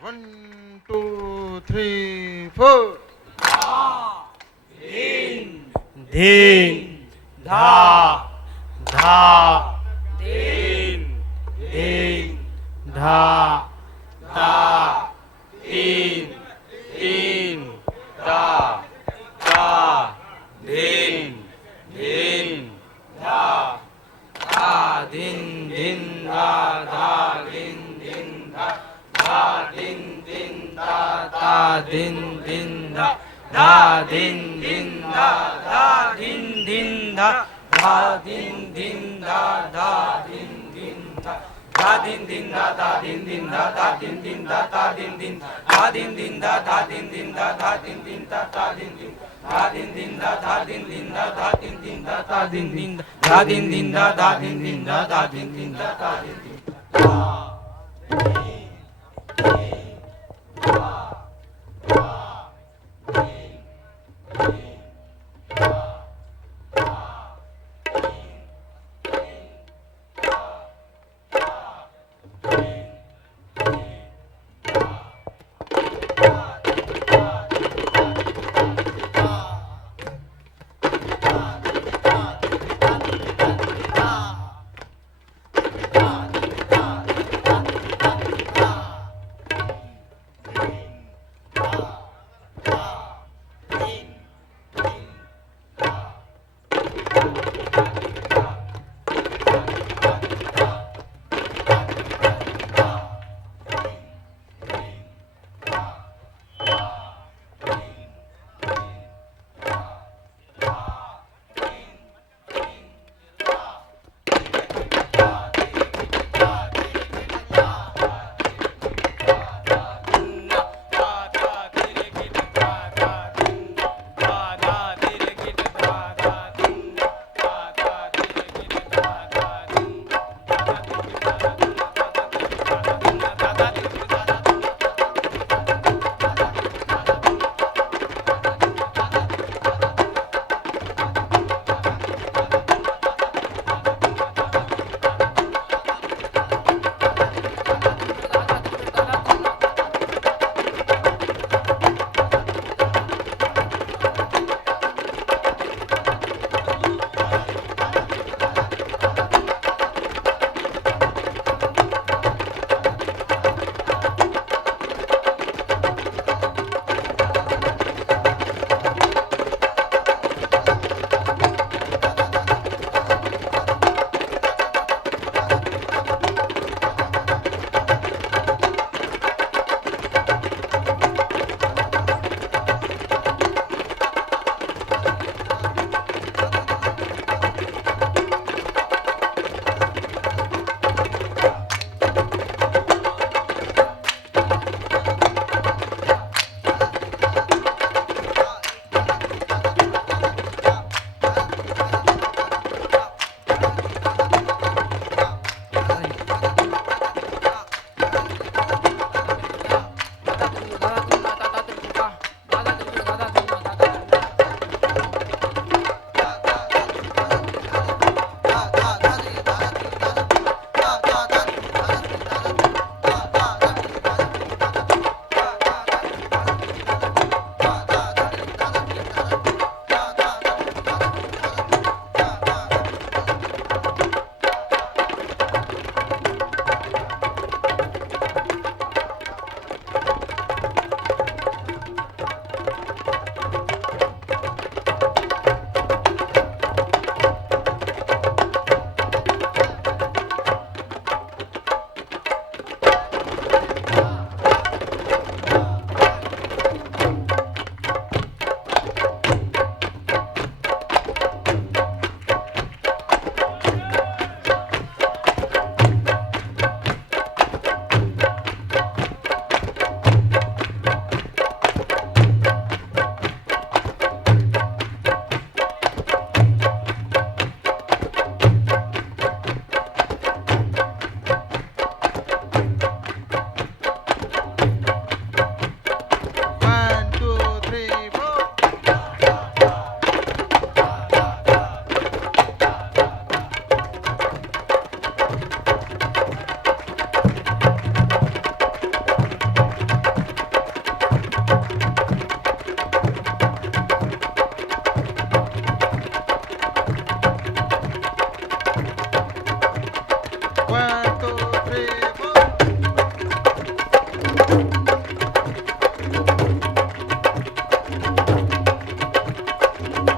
One, two, three, four. धीन धा धा धीन धीन धा धा तीन तीन धा धा धीन धीन धा धा धीन धीन धा धा धीन धीन धा धा धीन धीन धा धा धीन धीन धा धा धीन धीन धा धा धीन धीन धा धा धीन धीन धा धा धीन धीन धा धा धीन धीन धा धा धीन धीन धा धा धीन धीन धा धा धीन धीन धा धीन धीन धा धा धीन धीन धा धा धीन धीन धा धा धीन धीन धा धीन धीन धा धा धीन धीन धा धा धीन धीन धा धा धीन धीन धा धीन धीन धा धा धीन धीन धा धा धीन धीन धा धा धीन धीन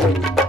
धा